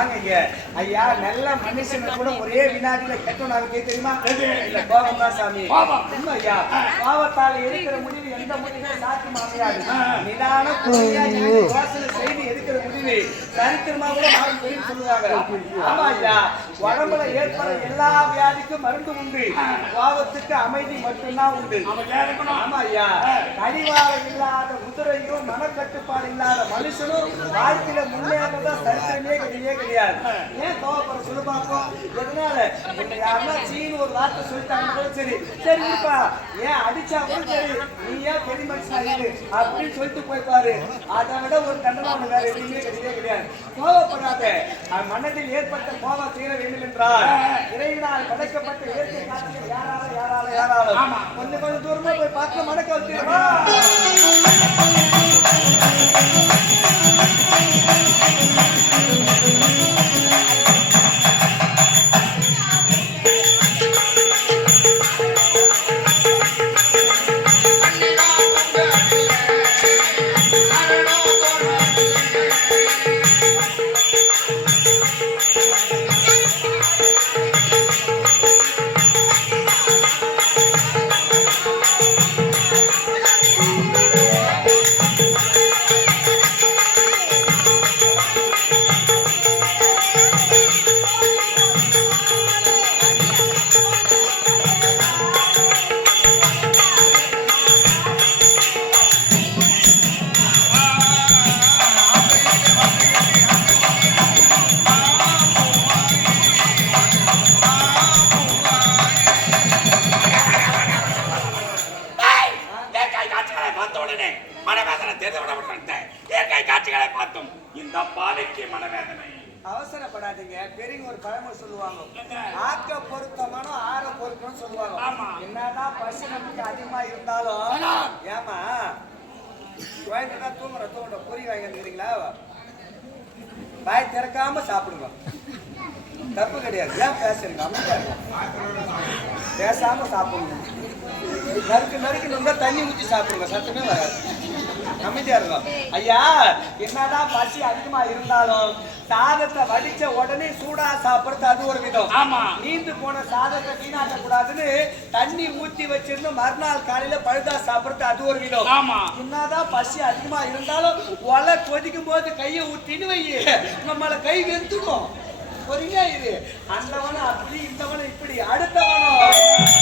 வாங்க ஐயா நல்ல மனுஷனை கூட ஒரே வினாடியில கெட்டவனாக தெரியுமா? இல்ல கோபம் தான் சாமி. உண்மை ஐயா பாவத்தால் எடுக்கிற முடிவு எந்த முடிவே சாத்தியமா அமையாது நிதான எனக்கு யோசனை செய்து எடுக்கிற முடிவு சரித்திரமா கூட மாறும் சொல்லுவாங்க ஆமா ஐயா உடம்புல ஏற்பட எல்லா வியாதிக்கும் மருந்து உண்டு. கோபத்துக்கு அமைதி மட்டும்தான் உண்டு. ஆமா ஐயா கடிவாளம் இல்லாத குதிரையும் மனக்கட்டுப்பாடு இல்லாத மனுஷனும் வாழ்க்கையில முன்னேறதா சரித்திரமே கிடையவே கிடையாது ஏன் கோவப்பட சொல்லு பார்ப்போம் எதனால உன்னை யாருன்னா சீனு ஒரு வார்த்தை சொல்லிட்டாங்க கூட சரி சரி இருப்பா ஏன் அடிச்சா கூட சரி நீ ஏன் பெரிய மனுஷனா அப்படின்னு சொல்லிட்டு போய் பாரு அதை விட ஒரு தண்டனை ஒண்ணு வேற எதுவுமே கிடையவே கிடையாது கோவப்படாத மனதில் ஏற்பட்ட கோவம் தீர வேண்டும் என்றால் இறைவனால் படைக்கப்பட்ட இயற்கை காட்சிகள் யாரால யாரால யாராலும் கொஞ்சம் கொஞ்சம் தூரமா போய் பார்க்க மனக்க வச்சிருவா இயற்கை காட்சிகளை பார்த்தும் இந்த பாலைக்கு மனவேதனை. அவசரப்படாதீங்க. பெரியவங்க ஒரு பழமொழி சொல்லுவாங்க? ஆக்க பொருத்தமானோ ஆற பொருத்தம்னு சொல்லுவாங்க. என்னதான் பசி நமக்கு அதிகமா இருந்தாலும். ஏமா குழந்தைனா தூங்குற தூங்குற. பொறி வாங்கி வந்துக்கிறீங்களா வாய் திறக்காம சாப்பிடுங்க. தப்பு கிடையாது. ஏன் பேசுறீங்க? அமைதியா. பேசாம சாப்பிடுங்க. நறுக்கு நறுக்கு இருந்தா தண்ணி ஊத்தி சாப்பிடுங்க. சத்தமே வராது. அமைதியா இருக்கும் ஐயா என்னதான் பசி அதிகமா இருந்தாலும் சாதத்தை வடிச்ச உடனே சூடா சாப்பிடுறது அது ஒரு விதம். ஆமா. நீந்து போன சாதத்தை வீணாக்க கூடாதுன்னு தண்ணி ஊத்தி வச்சிருந்து மறுநாள் காலையில பழுதா சாப்பிடுறது அது ஒரு விதம். ஆமா. என்னதான் பசி அதிகமா இருந்தாலும் ஒலை கொதிக்கும் போது கையை ஊத்தின்னு வை நம்மள கை வெந்துடும் பொறுமையா இரு அந்தவனும் அப்படி இந்தவனும் இப்படி அடுத்தவனும்